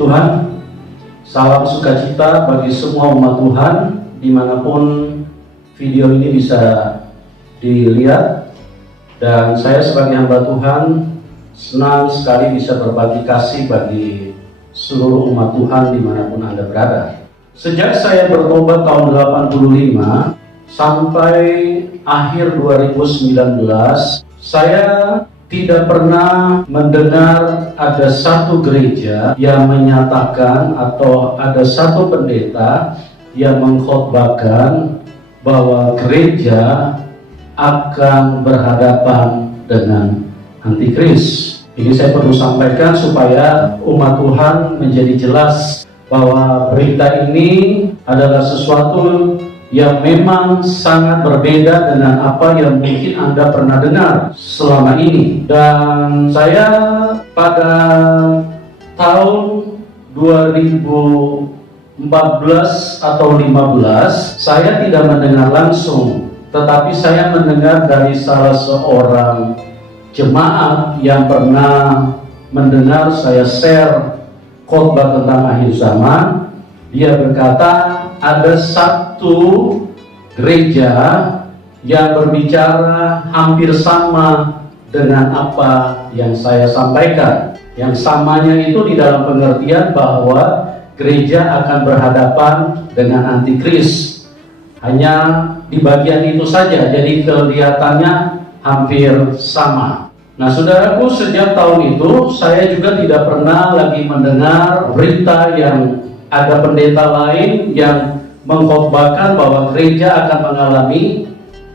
Tuhan, salam sukacita bagi semua umat Tuhan dimanapun video ini bisa dilihat. Dan saya sebagai hamba Tuhan senang sekali bisa berbagi kasih bagi seluruh umat Tuhan dimanapun Anda berada. Sejak saya bertobat tahun 85 sampai akhir 2019, saya tidak pernah mendengar ada satu gereja yang menyatakan atau ada satu pendeta yang mengkhotbahkan bahwa gereja akan berhadapan dengan antikris. Ini saya perlu sampaikan supaya umat Tuhan menjadi jelas bahwa berita ini adalah sesuatu yang memang sangat berbeda dengan apa yang mungkin Anda pernah dengar selama ini. Dan saya pada tahun 2014 atau 15 saya tidak mendengar langsung, tetapi saya mendengar dari salah seorang jemaat yang pernah mendengar saya share khotbah tentang akhir zaman. Dia berkata ada satu gereja yang berbicara hampir sama dengan apa yang saya sampaikan. Yang samanya itu di dalam pengertian bahwa gereja akan berhadapan dengan antikris. Hanya di bagian itu saja, jadi kelihatannya hampir sama. Nah saudaraku, sejak tahun itu saya juga tidak pernah lagi mendengar berita yang ada pendeta lain yang mengkhotbahkan bahwa gereja akan mengalami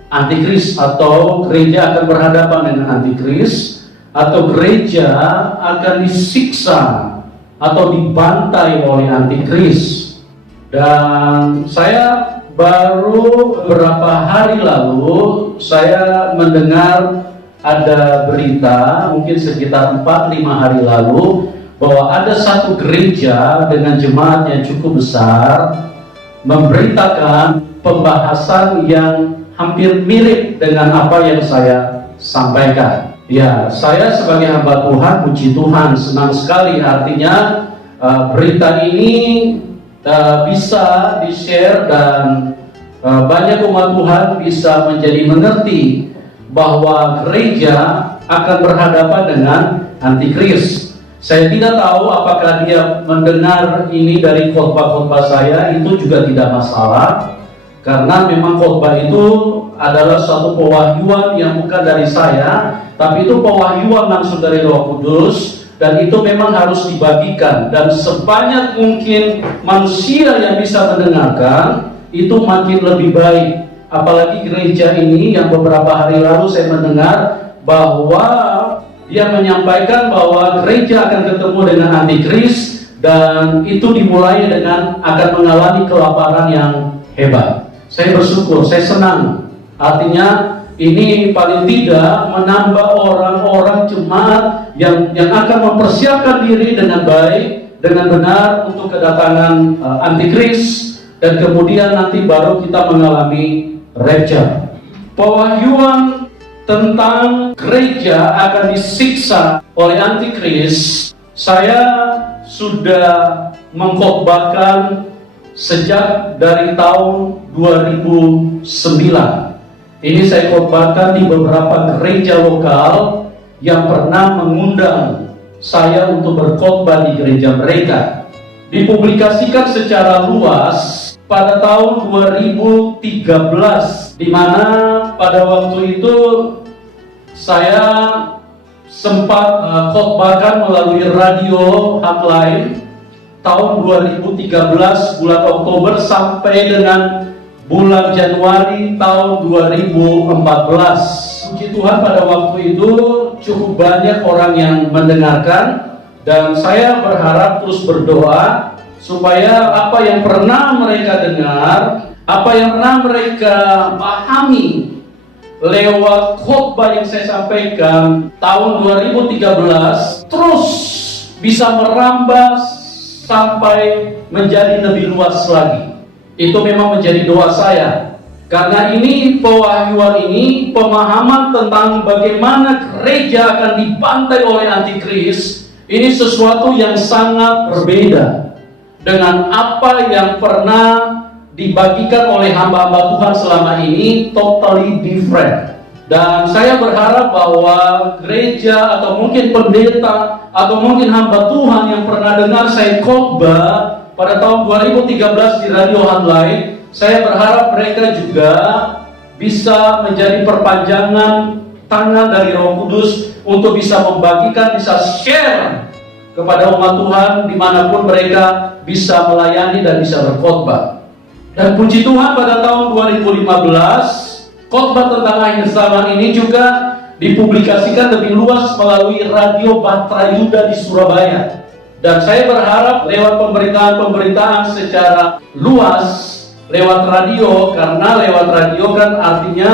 antikris, atau gereja akan berhadapan dengan antikris, atau gereja akan disiksa atau dibantai oleh antikris. Dan saya baru beberapa hari lalu saya mendengar ada berita, mungkin sekitar 4-5 hari lalu, bahwa ada satu gereja dengan jemaat yang cukup besar memberitakan pembahasan yang hampir mirip dengan apa yang saya sampaikan. Ya, saya sebagai hamba Tuhan, puji Tuhan, senang sekali artinya berita ini bisa di-share dan banyak umat Tuhan bisa menjadi mengerti bahwa gereja akan berhadapan dengan antikris. Saya tidak tahu apakah dia mendengar ini dari khotbah-khotbah saya, itu juga tidak masalah. Karena memang khotbah itu adalah suatu pewahyuan yang bukan dari saya, tapi itu pewahyuan langsung dari Roh Kudus, dan itu memang harus dibagikan. Dan sebanyak mungkin manusia yang bisa mendengarkan, itu makin lebih baik. Apalagi gereja ini yang beberapa hari lalu saya mendengar bahwa dia menyampaikan bahwa gereja akan ketemu dengan antikris, dan itu dimulai dengan akan mengalami kelaparan yang hebat. Saya bersyukur, saya senang. Artinya ini paling tidak menambah orang-orang jemaat yang akan mempersiapkan diri dengan baik, dengan benar untuk kedatangan antikris, dan kemudian nanti baru kita mengalami rapture. Pewahyuan tentang gereja akan disiksa oleh antikris saya sudah mengkhotbahkan sejak dari tahun 2009. Ini saya khotbahkan di beberapa gereja lokal yang pernah mengundang saya untuk berkhotbah di gereja mereka. Dipublikasikan secara luas pada tahun 2013, di mana pada waktu itu saya sempat khotbahkan melalui radio hotline tahun 2013 bulan Oktober sampai dengan bulan Januari tahun 2014. Puji Tuhan, pada waktu itu cukup banyak orang yang mendengarkan, dan saya berharap terus berdoa supaya apa yang pernah mereka dengar, apa yang pernah mereka pahami lewat khotbah yang saya sampaikan tahun 2013 terus bisa merambah sampai menjadi lebih luas lagi. Itu memang menjadi doa saya. Karena ini pewahyuan ini, pemahaman tentang bagaimana gereja akan dibantai oleh antikris, Ini sesuatu yang sangat berbeda dengan apa yang pernah dibagikan oleh hamba-hamba Tuhan selama ini, totally different. Dan saya berharap bahwa gereja atau mungkin pendeta atau mungkin hamba Tuhan yang pernah dengar saya khotbah pada tahun 2013 di Radio Handlight, saya berharap mereka juga bisa menjadi perpanjangan tangan dari Roh Kudus untuk bisa membagikan, bisa share kepada umat Tuhan dimanapun mereka bisa melayani dan bisa berkhotbah. Dan puji Tuhan pada tahun 2015 khotbah tentang akhir zaman ini juga dipublikasikan lebih luas melalui Radio Batra Yuda di Surabaya. Dan saya berharap lewat pemberitaan-pemberitaan secara luas lewat radio, karena lewat radio kan artinya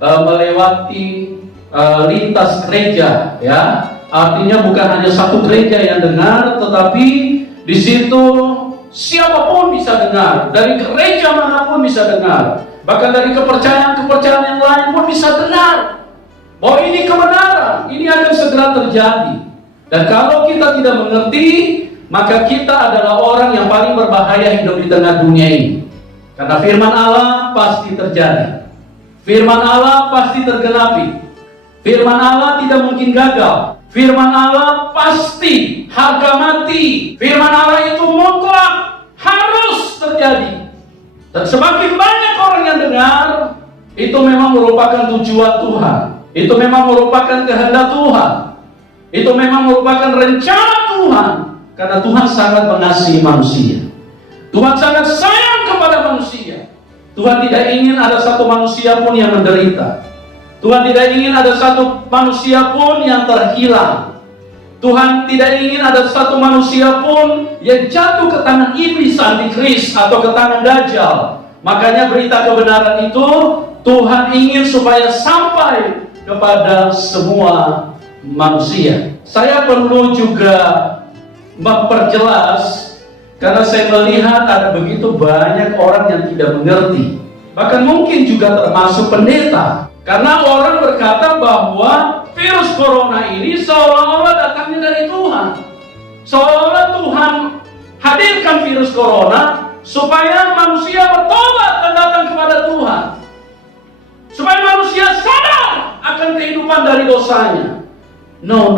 melewati lintas gereja, ya. Artinya bukan hanya satu gereja yang dengar, tetapi di situ siapapun bisa dengar, dari gereja manapun bisa dengar, bahkan dari kepercayaan-kepercayaan yang lain pun bisa dengar bahwa ini kebenaran, ini akan segera terjadi. Dan kalau kita tidak mengerti, maka kita adalah orang yang paling berbahaya hidup di tengah dunia ini. Karena firman Allah pasti terjadi, firman Allah pasti tergenapi, firman Allah tidak mungkin gagal, firman Allah pasti harga mati, firman Allah itu mutlak harus terjadi. Dan semakin banyak orang yang dengar, itu memang merupakan tujuan Tuhan, itu memang merupakan kehendak Tuhan, itu memang merupakan rencana Tuhan. Karena Tuhan sangat mengasihi manusia, Tuhan sangat sayang kepada manusia. Tuhan tidak ingin ada satu manusia pun yang menderita. Tuhan tidak ingin ada satu manusia pun yang terhilang. Tuhan tidak ingin ada satu manusia pun yang jatuh ke tangan iblis antikris atau ke tangan Dajjal. Makanya berita kebenaran itu Tuhan ingin supaya sampai kepada semua manusia. Saya perlu juga memperjelas, karena saya melihat ada begitu banyak orang yang tidak mengerti. Bahkan mungkin juga termasuk pendeta. Karena orang berkata bahwa virus corona ini seolah-olah datangnya dari Tuhan. Seolah-olah Tuhan hadirkan virus corona supaya manusia bertobat dan datang kepada Tuhan. Supaya manusia sadar akan kehidupan dari dosanya. No.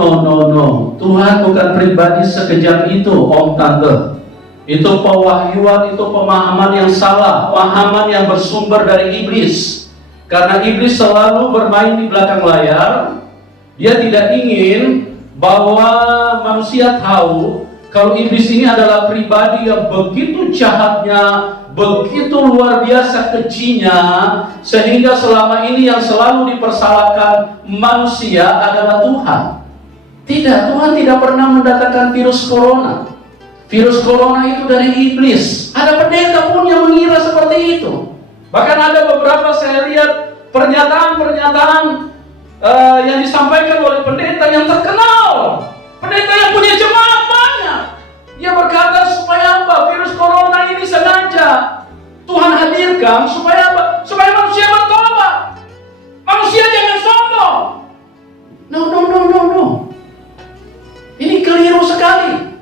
Tuhan bukan pribadi sekejam itu, Om Tante. Itu pewahyuan, itu pemahaman yang salah, pemahaman yang bersumber dari iblis. Karena iblis selalu bermain di belakang layar. Dia tidak ingin bahwa manusia tahu kalau iblis ini adalah pribadi yang begitu jahatnya, begitu luar biasa kejinya, sehingga selama ini yang selalu dipersalahkan manusia adalah Tuhan. Tidak, Tuhan tidak pernah mendatangkan virus corona. Virus corona itu dari iblis. Ada pendeta pun yang mengira seperti itu. Bahkan ada beberapa saya lihat pernyataan-pernyataan yang disampaikan oleh pendeta yang terkenal. Pendeta yang punya jemaat banyak. Dia berkata supaya apa? Virus corona ini sengaja Tuhan hadirkan supaya apa? Supaya manusia bertobat. Manusia jangan sombong. No. Ini keliru sekali.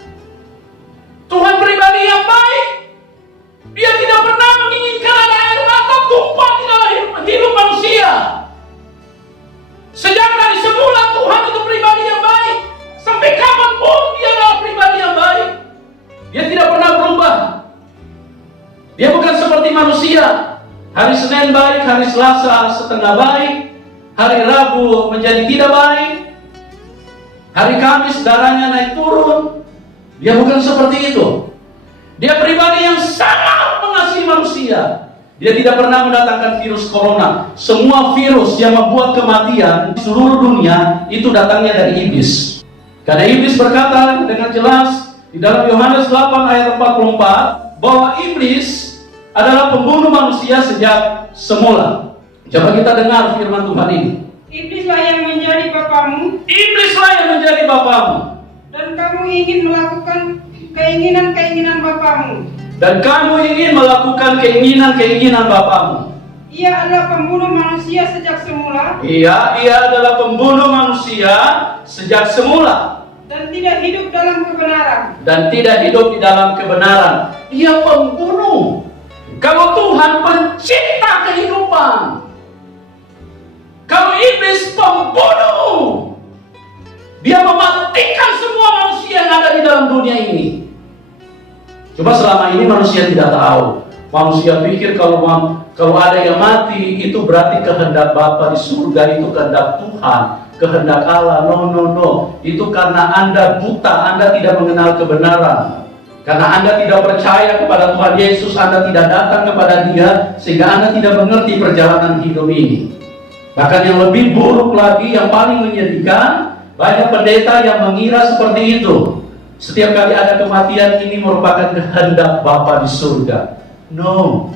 Tuhan pribadi yang baik. Dia tidak pernah menginginkan ada air mata tumpah di dalam hidup manusia. Sejak dari semula Tuhan itu pribadi yang baik. Sampai kapanpun dia adalah pribadi yang baik. Dia tidak pernah berubah. Dia bukan seperti manusia. Hari Senin baik, hari Selasa setengah baik, hari Rabu menjadi tidak baik, hari Kamis darahnya naik turun. Dia bukan seperti itu. Dia pribadi yang sangat mengasihi manusia. Dia tidak pernah mendatangkan virus corona. Semua virus yang membuat kematian di seluruh dunia itu datangnya dari iblis. Karena iblis berkata dengan jelas di dalam Yohanes 8 ayat 44 bahwa iblis adalah pembunuh manusia sejak semula. Coba kita dengar firman Tuhan ini. Iblislah yang menjadi bapamu. Iblislah yang menjadi bapamu. Dan kamu ingin melakukan keinginan-keinginan bapamu. Dan kamu ingin melakukan keinginan-keinginan bapamu. Ia adalah pembunuh manusia sejak semula. Ia adalah pembunuh manusia sejak semula. dan tidak hidup dalam kebenaran. Dan tidak hidup di dalam kebenaran. Dia pembunuh. Kalau Tuhan pencipta kehidupan, kalau iblis pembunuh, dia mematikan semua manusia yang ada di dalam dunia ini. Cuma selama ini manusia tidak tahu. Manusia pikir kalau ada yang mati itu berarti kehendak Bapa di surga, itu kehendak Tuhan, kehendak Allah. No. Itu karena Anda buta, Anda tidak mengenal kebenaran. Karena Anda tidak percaya kepada Tuhan Yesus, Anda tidak datang kepada Dia, sehingga Anda tidak mengerti perjalanan hidup ini. Bahkan yang lebih buruk lagi, yang paling menyedihkan, banyak pendeta yang mengira seperti itu. Setiap kali ada kematian, ini merupakan kehendak Bapa di surga. No,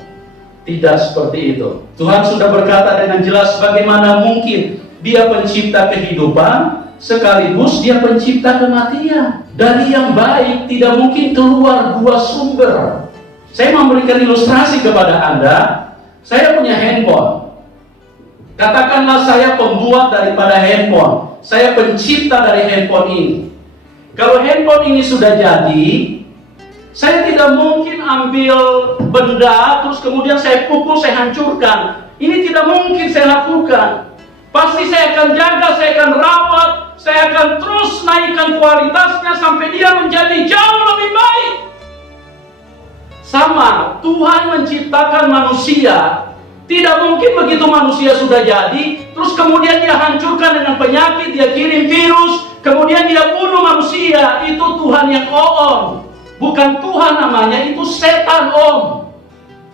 tidak seperti itu. Tuhan sudah berkata dengan jelas bagaimana mungkin Dia pencipta kehidupan, sekaligus Dia pencipta kematian. Dari yang baik tidak mungkin keluar dua sumber. Saya memberikan ilustrasi kepada Anda. Saya punya handphone. Katakanlah saya pembuat daripada handphone. Saya pencipta dari handphone ini. Kalau handphone ini sudah jadi, saya tidak mungkin ambil benda, terus kemudian saya pukul, saya hancurkan. Ini tidak mungkin saya lakukan. Pasti saya akan jaga, saya akan rawat, saya akan terus naikkan kualitasnya sampai dia menjadi jauh lebih baik. Sama, Tuhan menciptakan manusia. Tidak mungkin begitu manusia sudah jadi, terus kemudian dia hancurkan dengan penyakit, dia kirim virus, kemudian dia bunuh manusia. Itu Tuhan yang bohong. Bukan Tuhan namanya, itu setan, Om.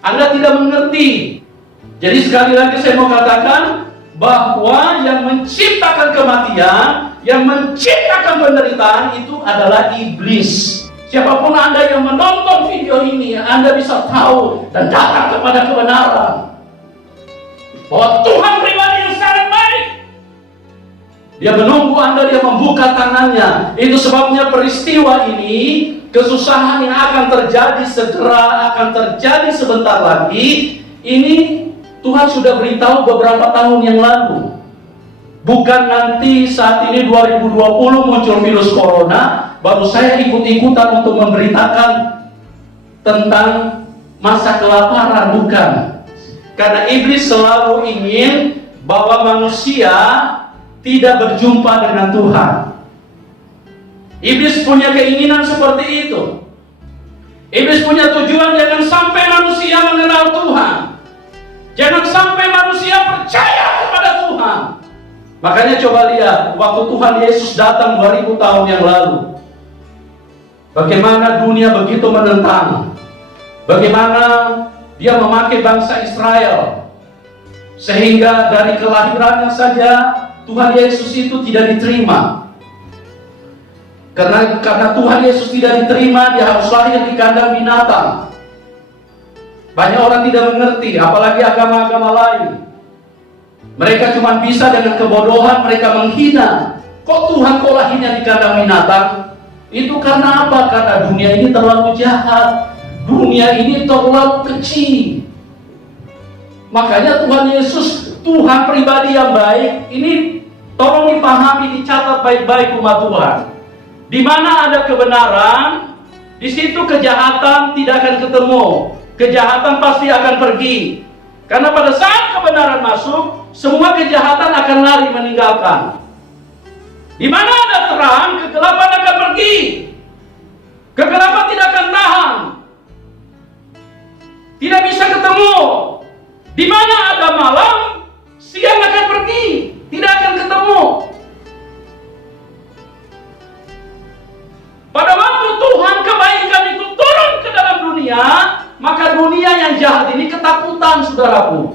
Anda tidak mengerti. Jadi sekali lagi saya mau katakan bahwa yang menciptakan kematian, yang menciptakan penderitaan itu adalah iblis. Siapapun Anda yang menonton video ini, Anda bisa tahu dan datang kepada kebenaran bahwa Tuhan pribadi yang sangat baik. Dia menunggu Anda, dia membuka tangannya. Itu sebabnya peristiwa ini, kesusahan yang akan terjadi segera, akan terjadi sebentar lagi, ini Tuhan sudah beritahu beberapa tahun yang lalu. Bukan nanti saat ini 2020 muncul virus corona, baru saya ikut-ikutan untuk memberitakan tentang masa kelaparan, bukan. Karena iblis selalu ingin bahwa manusia tidak berjumpa dengan Tuhan. Iblis punya keinginan seperti itu. Iblis punya tujuan jangan sampai manusia mengenal Tuhan. Jangan sampai manusia percaya kepada Tuhan. Makanya coba lihat, waktu Tuhan Yesus datang 2000 tahun yang lalu, bagaimana dunia begitu menentang. Bagaimana Dia memakai bangsa Israel, sehingga dari kelahirannya saja Tuhan Yesus itu tidak diterima. Karena Tuhan Yesus tidak diterima, Dia harus lahir di kandang binatang. Banyak orang tidak mengerti, apalagi agama-agama lain. Mereka cuma bisa dengan kebodohan, mereka menghina. Kok Tuhan kok lahirnya di kandang binatang? Itu karena apa? Karena dunia ini terlalu jahat. Dunia ini terlalu kecil. Makanya Tuhan Yesus, Tuhan pribadi yang baik, ini tolong dipahami, dicatat baik-baik umat Tuhan. Di mana ada kebenaran, di situ kejahatan tidak akan ketemu. Kejahatan pasti akan pergi. Karena pada saat kebenaran masuk, semua kejahatan akan lari meninggalkan. Di mana ada terang, kegelapan akan pergi. Kegelapan tidak akan tahan. Tidak bisa ketemu. Di mana ada malam, siang akan pergi. Tidak akan ketemu. Pada waktu Tuhan kebaikan itu turun ke dalam dunia, maka dunia yang jahat ini ketakutan, saudaraku.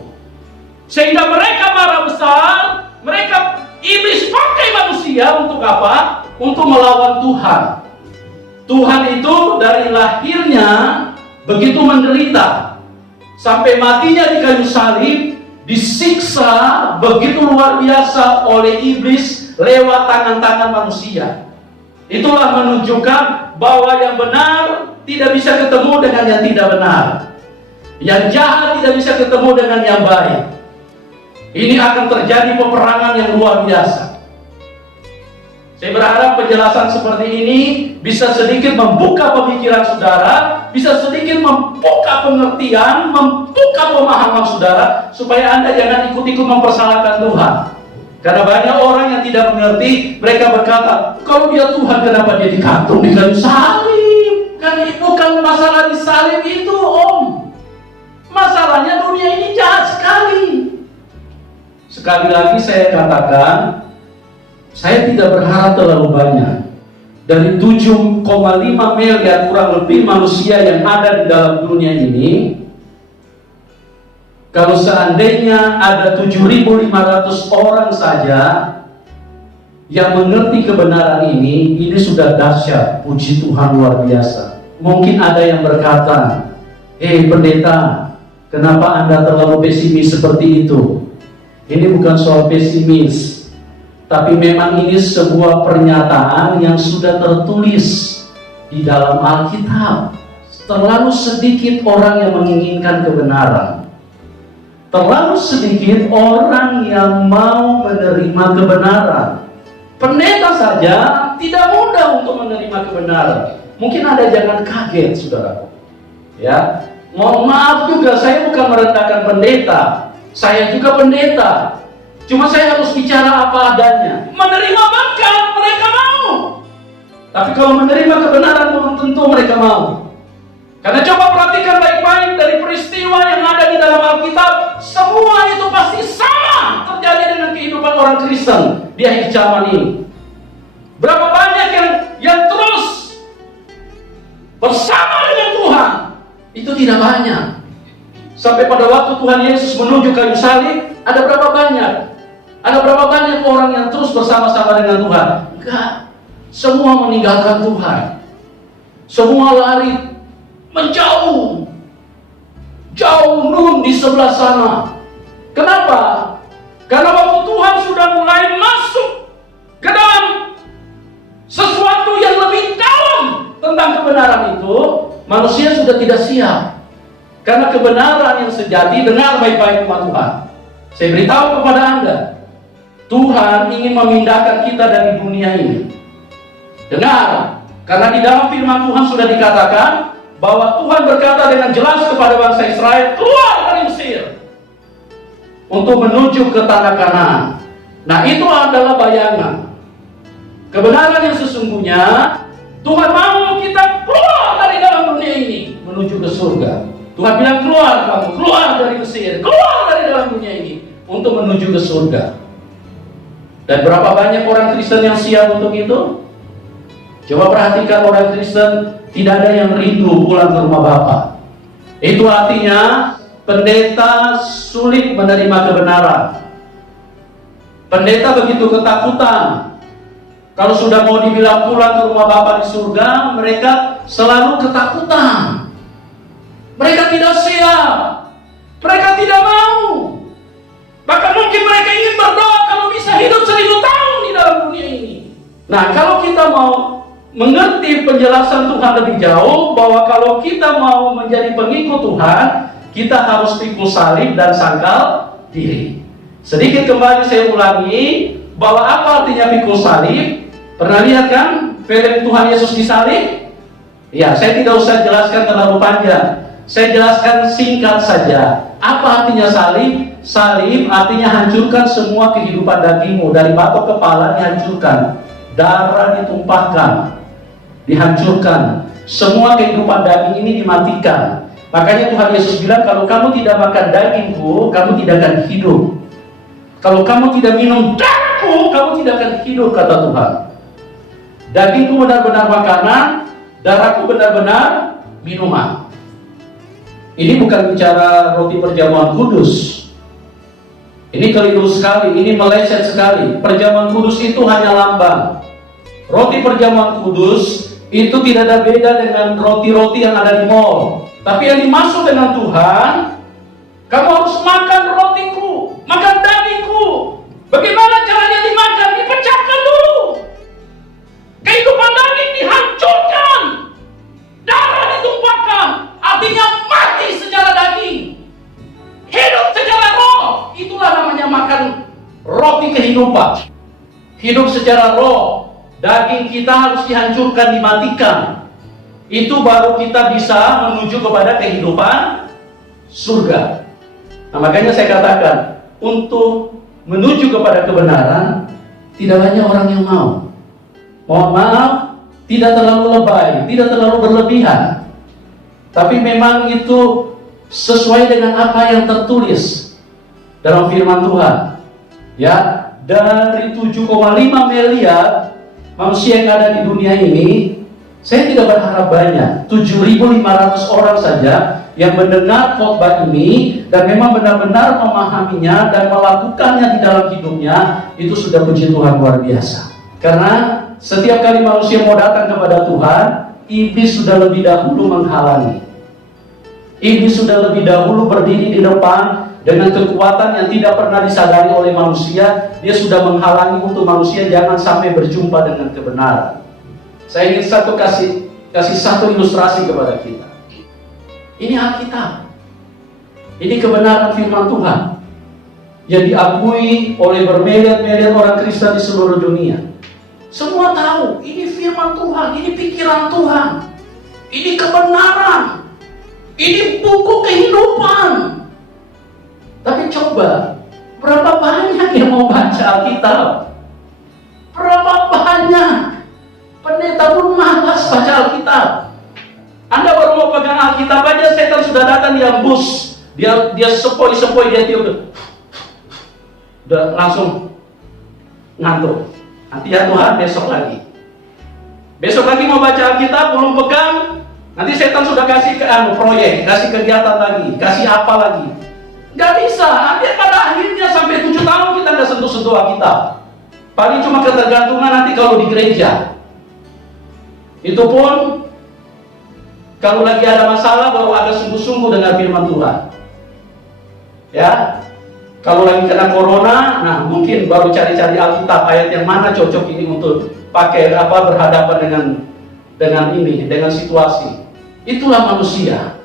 Sehingga mereka marah besar, iblis pakai manusia untuk apa? Untuk melawan Tuhan. Tuhan itu dari lahirnya begitu menderita. Sampai matinya di kayu salib, disiksa begitu luar biasa oleh iblis lewat tangan-tangan manusia. Itulah menunjukkan bahwa yang benar tidak bisa ketemu dengan yang tidak benar. Yang jahat tidak bisa ketemu dengan yang baik. Ini akan terjadi peperangan yang luar biasa. Saya berharap penjelasan seperti ini bisa sedikit membuka pemikiran saudara, bisa sedikit membuka pengertian, membuka pemahaman saudara, supaya Anda jangan ikut-ikut mempersalahkan Tuhan. Karena banyak orang yang tidak mengerti, mereka berkata, kalau dia Tuhan kenapa dia digantung di kayu salib? Kan bukan masalah di salib itu, Om. Masalahnya dunia ini jahat sekali. Sekali lagi saya katakan, saya tidak berharap terlalu banyak. Dari 7,5 miliar kurang lebih manusia yang ada di dalam dunia ini, kalau seandainya ada 7.500 orang saja yang mengerti kebenaran ini sudah dahsyat. Puji Tuhan, luar biasa. Mungkin ada yang berkata, pendeta, kenapa Anda terlalu pesimis seperti itu? Ini bukan soal pesimis, tapi memang ini sebuah pernyataan yang sudah tertulis di dalam Alkitab. Terlalu sedikit orang yang menginginkan kebenaran. Terlalu sedikit orang yang mau menerima kebenaran. Pendeta saja tidak mudah untuk menerima kebenaran. Mungkin Anda jangan kaget, saudaraku. Ya, mohon maaf juga, saya bukan merendahkan pendeta. Saya juga pendeta. Cuma saya harus bicara apa adanya. Menerima berkat mereka mau, tapi kalau menerima kebenaran belum tentu mereka mau. Karena coba perhatikan baik-baik dari peristiwa yang ada di dalam Alkitab, semua itu pasti sama terjadi dengan kehidupan orang Kristen di akhir zaman ini. Berapa banyak yang terus bersama dengan Tuhan? Itu tidak banyak. Sampai pada waktu Tuhan Yesus menuju kayu salib, ada berapa banyak? Ada berapa banyak orang yang terus bersama-sama dengan Tuhan? Enggak. Semua meninggalkan Tuhan. Semua lari menjauh. Jauh nun di sebelah sana. Kenapa? Karena waktu Tuhan sudah mulai masuk ke dalam sesuatu yang lebih dalam tentang kebenaran itu, manusia sudah tidak siap. Karena kebenaran yang sejati, dengar baik-baik umat Tuhan. Saya beritahu kepada Anda, Tuhan ingin memindahkan kita dari dunia ini. Dengar, karena di dalam firman Tuhan sudah dikatakan bahwa Tuhan berkata dengan jelas kepada bangsa Israel, keluar dari Mesir untuk menuju ke tanah Kanaan. Nah, itu adalah bayangan. Kebenaran yang sesungguhnya, Tuhan mau kita keluar dari dalam dunia ini menuju ke surga. Tuhan bilang, keluar kamu, keluar dari Mesir, keluar dari dalam dunia ini untuk menuju ke surga. Dan berapa banyak orang Kristen yang siap untuk itu? Coba perhatikan orang Kristen, tidak ada yang rindu pulang ke rumah Bapa. Itu artinya pendeta sulit menerima kebenaran. Pendeta begitu ketakutan. Kalau sudah mau dibilang pulang ke rumah Bapa di surga, mereka selalu ketakutan. Mereka tidak siap. Mereka tidak mau. Bahkan mungkin mereka ingin berdoa kalau bisa hidup 1000 tahun di dalam dunia ini. Nah, kalau kita mau mengerti penjelasan Tuhan lebih jauh, bahwa kalau kita mau menjadi pengikut Tuhan, kita harus pikul salib dan sangkal diri. Sedikit kembali saya ulangi, bahwa apa artinya pikul salib? Pernah lihat kan film Tuhan Yesus disalib? Ya, saya tidak usah jelaskan terlalu panjang. Saya jelaskan singkat saja. Apa artinya salib? Salib artinya hancurkan semua kehidupan dagingmu. Dari batok kepala dihancurkan, darah ditumpahkan, dihancurkan. Semua kehidupan daging ini dimatikan. Makanya Tuhan Yesus bilang, kalau kamu tidak makan dagingku, kamu tidak akan hidup. Kalau kamu tidak minum darahku, kamu tidak akan hidup, kata Tuhan. Dagingku benar-benar makanan, darahku benar-benar minuman. Ini bukan bicara roti perjamuan kudus. Ini keliru sekali, ini meleset sekali. Perjamuan kudus itu hanya lambang. Roti perjamuan kudus itu tidak ada beda dengan roti-roti yang ada di mall. Tapi yang dimaksud dengan Tuhan, kamu harus makan rotiku, makan dagingku. Bagaimana caranya dimakan? Dipecahkan dulu. Kehidupan daging dihancurkan, darah ditumpahkan. Artinya mati secara daging, hidup secara roh. Itulah namanya makan roti kehidupan. Hidup secara roh. Daging kita harus dihancurkan, dimatikan. Itu baru kita bisa menuju kepada kehidupan surga. Nah, makanya saya katakan, untuk menuju kepada kebenaran, tidak banyak orang yang mau. Mohon maaf, tidak terlalu lebay, tidak terlalu berlebihan. Tapi memang itu sesuai dengan apa yang tertulis dalam firman Tuhan. Ya, dari 7,5 miliar manusia yang ada di dunia ini, saya tidak berharap banyak. 7.500 orang saja yang mendengar khotbah ini dan memang benar-benar memahaminya dan melakukannya di dalam hidupnya, itu sudah puji Tuhan luar biasa. Karena setiap kali manusia mau datang kepada Tuhan, iblis sudah lebih dahulu menghalangi. Iblis sudah lebih dahulu berdiri di depan dengan kekuatan yang tidak pernah disadari oleh manusia. Dia sudah menghalangi untuk manusia jangan sampai berjumpa dengan kebenaran. Saya ingin kasih satu ilustrasi kepada kita. Ini Alkitab. Ini kebenaran firman Tuhan yang diakui oleh bermiliar-miliar orang Kristen di seluruh dunia. Semua tahu, ini firman Tuhan, ini pikiran Tuhan, ini kebenaran, ini buku kehidupan. Tapi coba, berapa banyak yang mau baca Alkitab? Berapa banyak? Pendeta pun malas baca Alkitab. Anda baru mau pegang Alkitab aja, setan sudah datang, dia ambus, dia sepoi-sepoi, dia tiup, udah langsung ngantuk. Nanti ya Tuhan, besok lagi mau baca Alkitab, belum pegang, nanti setan sudah kasih proyek, kasih kegiatan lagi, kasih apa lagi. Gak bisa, nanti pada akhirnya sampai 7 tahun kita gak sentuh-sentuh Alkitab. Paling cuma ketergantungan nanti kalau di gereja. Itu pun kalau lagi ada masalah baru ada sungguh-sungguh dengan firman Tuhan. Ya, kalau lagi kena corona, nah mungkin baru cari-cari Alkitab, ayat yang mana cocok ini untuk pakai berhadapan dengan situasi. Itulah manusia.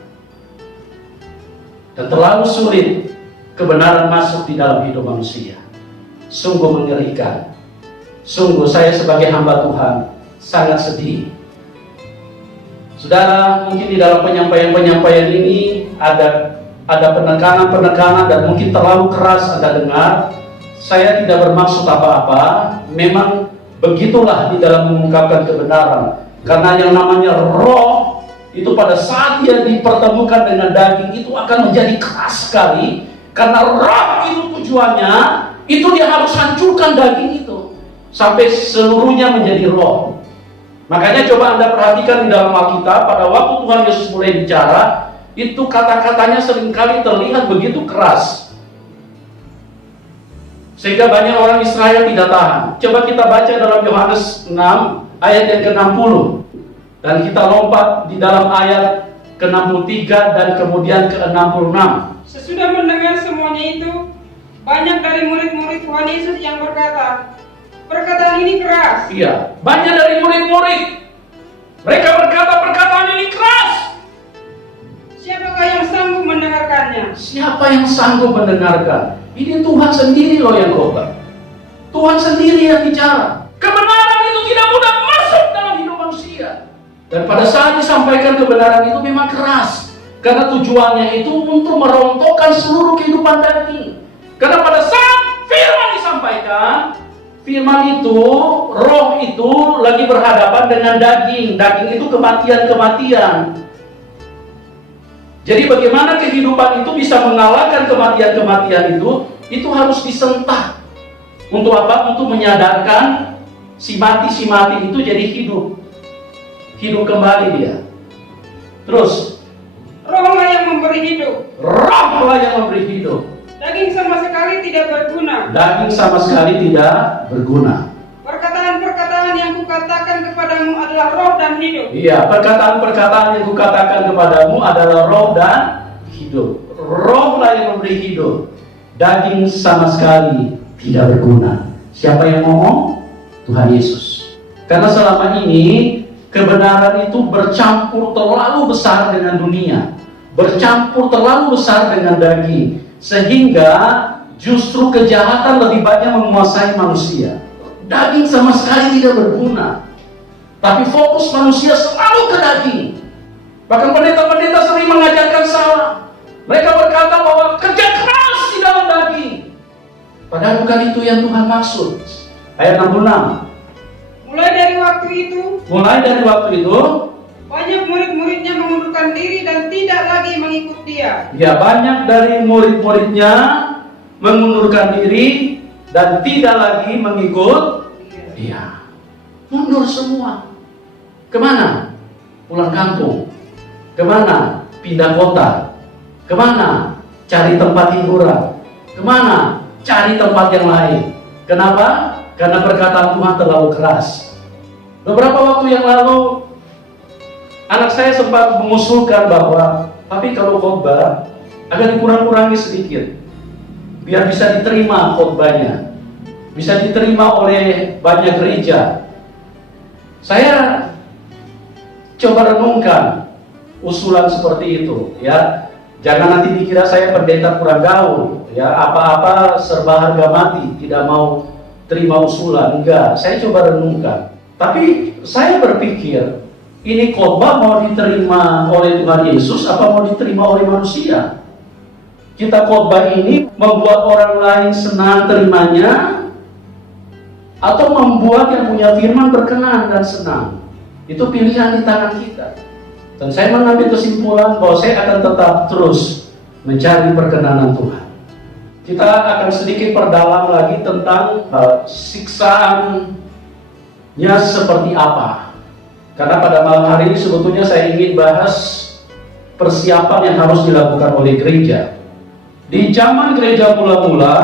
Dan terlalu sulit kebenaran masuk di dalam hidup manusia. Sungguh mengerikan. Sungguh saya sebagai hamba Tuhan sangat sedih. Saudara, mungkin di dalam penyampaian ini ada penekanan dan mungkin terlalu keras Anda dengar. Saya tidak bermaksud apa-apa. Memang begitulah di dalam mengungkapkan kebenaran. Karena yang namanya roh itu pada saat dia dipertemukan dengan daging itu akan menjadi keras sekali. Karena roh itu tujuannya, itu dia harus hancurkan daging itu sampai seluruhnya menjadi roh. Makanya coba Anda perhatikan di dalam Alkitab, pada waktu Tuhan Yesus mulai bicara, itu kata-katanya seringkali terlihat begitu keras. Sehingga banyak orang Israel tidak tahan. Coba kita baca dalam Yohanes 6, ayat yang ke-60. Dan kita lompat di dalam ayat ke-63 dan kemudian ke-66. Sesudah mendengar semuanya itu, banyak dari murid-murid Tuhan Yesus yang berkata, perkataan ini keras. Iya, banyak dari murid-murid. Mereka berkata perkataan ini keras. Siapakah yang sanggup mendengarkannya? Siapa yang sanggup mendengarkan? Ini Tuhan sendiri loh yang khotbah. Tuhan sendiri yang bicara. Kebenaran itu tidak mudah masuk dalam hidup manusia. Dan pada saat disampaikan kebenaran itu memang keras. Karena tujuannya itu untuk merontokkan seluruh kehidupan daging. Karena pada saat firman disampaikan, firman itu, roh itu lagi berhadapan dengan daging. Daging itu kematian-kematian. Jadi bagaimana kehidupan itu bisa mengalahkan kematian-kematian itu harus disentak. Untuk apa? Untuk menyadarkan si mati itu jadi hidup. Hidup kembali dia. Terus, rohlah yang memberi hidup. Rohlah yang memberi hidup. Daging sama sekali tidak berguna. Daging sama sekali tidak berguna. Perkataan-perkataan yang kukatakan kepadamu adalah roh dan hidup. Iya, perkataan-perkataan yang kukatakan kepadamu adalah roh dan hidup. Rohlah yang memberi hidup. Daging sama sekali tidak berguna. Siapa yang ngomong? Tuhan Yesus. Karena selama ini kebenaran itu bercampur terlalu besar dengan dunia, bercampur terlalu besar dengan daging, sehingga justru kejahatan lebih banyak menguasai manusia. daging sama sekali tidak berguna. Tapi fokus manusia selalu ke daging. Bahkan pendeta-pendeta sering mengajarkan salah. Mereka berkata bahwa kerja keras di dalam daging. Padahal bukan itu yang Tuhan maksud. Ayat 66. Mulai dari waktu itu, banyak murid-muridnya mengundurkan diri dan tidak lagi mengikut dia. Ya, banyak dari murid-muridnya mengundurkan diri dan tidak lagi mengikut dia. Mundur semua. Kemana? Pulang kampung. Kemana? Pindah kota. Kemana? Cari tempat hiburan. Kemana? Cari tempat yang lain. Kenapa? Karena perkataan Tuhan terlalu keras. Beberapa waktu yang lalu, anak saya sempat mengusulkan bahwa, tapi kalau khotbah agak dikurang-kurangi sedikit, biar bisa diterima khotbahnya, bisa diterima oleh banyak gereja. Saya coba renungkan usulan seperti itu, ya. Jangan nanti dikira saya pendeta kurang gaul, ya. Apa-apa serba harga mati, tidak mau terima usulan. Enggak, saya coba renungkan. Tapi saya berpikir, ini khotbah mau diterima oleh Tuhan Yesus apa mau diterima oleh manusia? Kita khotbah ini membuat orang lain senang terimanya atau membuat yang punya firman berkenan dan senang? Itu pilihan di tangan kita. Dan saya mengambil kesimpulan bahwa saya akan tetap terus mencari perkenanan Tuhan. Kita akan sedikit perdalam lagi tentang siksaannya seperti apa. Karena pada malam hari ini sebetulnya saya ingin bahas persiapan yang harus dilakukan oleh gereja. Di zaman gereja mula-mula,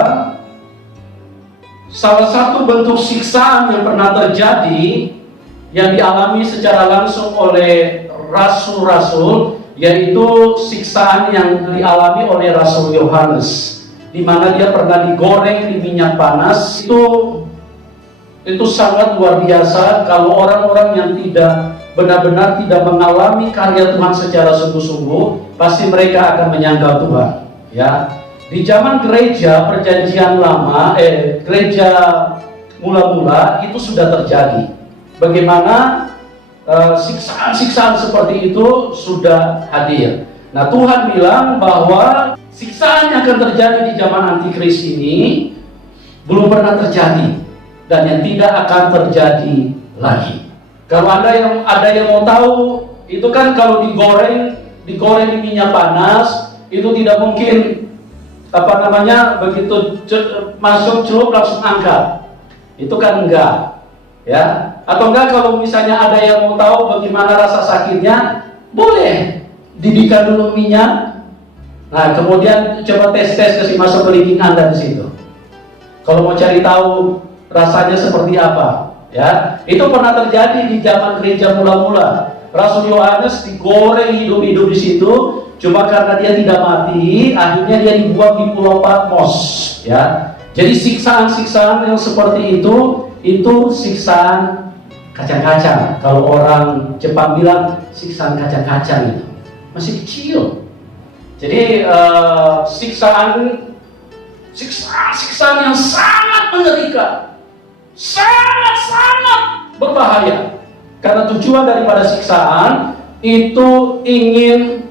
salah satu bentuk siksaan yang pernah terjadi yang dialami secara langsung oleh rasul-rasul, yaitu siksaan yang dialami oleh Rasul Yohanes, di mana dia pernah digoreng di minyak panas. Itu sangat luar biasa. Kalau orang-orang yang tidak benar-benar tidak mengalami karya Tuhan secara sungguh-sungguh, pasti mereka akan menyangkal Tuhan. Ya, di zaman gereja perjanjian lama, gereja mula-mula itu sudah terjadi. Bagaimana siksaan-siksaan seperti itu sudah hadir. Nah, Tuhan bilang bahwa siksaan yang akan terjadi di zaman antikris ini belum pernah terjadi dan yang tidak akan terjadi lagi. Kalau ada yang mau tahu, itu kan kalau digoreng di minyak panas, itu tidak mungkin begitu masuk celup langsung angkat. Itu kan enggak. Ya, atau enggak kalau misalnya ada yang mau tahu bagaimana rasa sakitnya, boleh didihkan dulu minyak. Nah, kemudian coba tes kasih masuk ke linking Anda di situ. Kalau mau cari tahu rasanya seperti apa, ya. Itu pernah terjadi di zaman gereja mula-mula. Rasul Yohanes digoreng hidup-hidup di situ, cuma karena dia tidak mati, akhirnya dia dibuang di Pulau Patmos, ya. Jadi siksaan-siksaan yang seperti itu siksaan kacang-kacang. Kalau orang Jepang bilang siksaan kacang-kacang itu masih kecil. Jadi siksaan yang sangat mengerikan, sangat berbahaya. Karena tujuan daripada siksaan itu ingin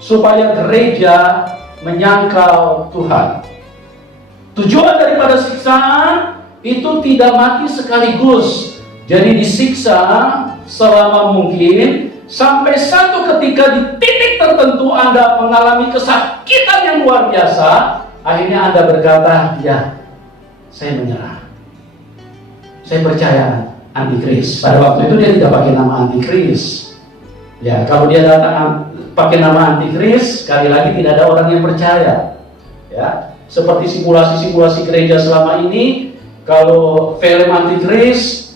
supaya gereja menyangkal Tuhan. Tujuan daripada siksaan itu tidak mati sekaligus. Jadi disiksa selama mungkin sampai satu ketika di titik tertentu Anda mengalami kesakitan yang luar biasa. Akhirnya Anda berkata, ya, saya menyerah. Saya percaya antikris. Pada waktu itu dia tidak pakai nama antikris. Ya, kalau dia datang pakai nama antikris, sekali lagi tidak ada orang yang percaya. Ya, seperti simulasi-simulasi gereja selama ini. Kalau film antikris,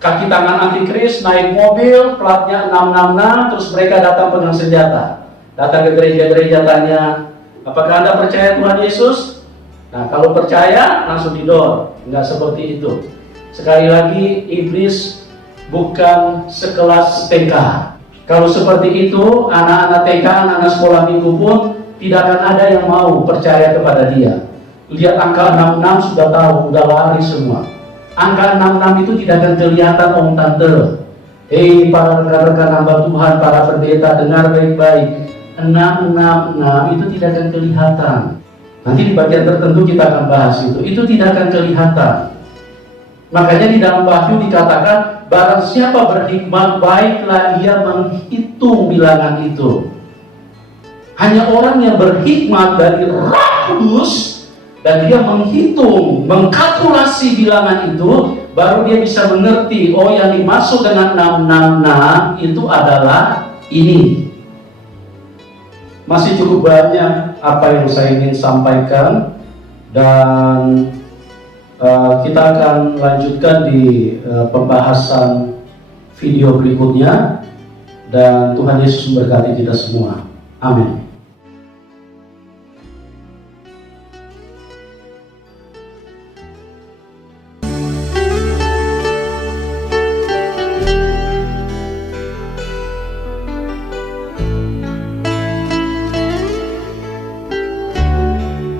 kaki tangan antikris naik mobil, platnya 666, terus mereka datang pegang senjata. Datang ke gereja-gereja tanya, apakah Anda percaya Tuhan Yesus? Nah, kalau percaya, langsung didor. Enggak seperti itu. Sekali lagi, iblis bukan sekelas TK. Kalau seperti itu, anak-anak TK, anak-anak sekolah minggu pun tidak akan ada yang mau percaya kepada dia. Lihat angka 66 sudah tahu, sudah lari semua. Angka 66 itu tidak akan kelihatan om tante. Hei para rekan-rekan hamba Tuhan, para pendeta, dengar baik-baik. 666 itu tidak akan kelihatan. Nanti di bagian tertentu kita akan bahas itu. Itu tidak akan kelihatan. Makanya di dalam Wahyu dikatakan, barang siapa berhikmat, baiklah ia menghitung bilangan itu. Hanya orang yang berhikmat dari Roh Kudus, dan dia menghitung, mengkalkulasi bilangan itu, baru dia bisa mengerti, oh yang dimaksud dengan 666 itu adalah ini. Masih cukup banyak apa yang saya ingin sampaikan, dan kita akan lanjutkan di pembahasan video berikutnya, dan Tuhan Yesus memberkati kita semua. Amin.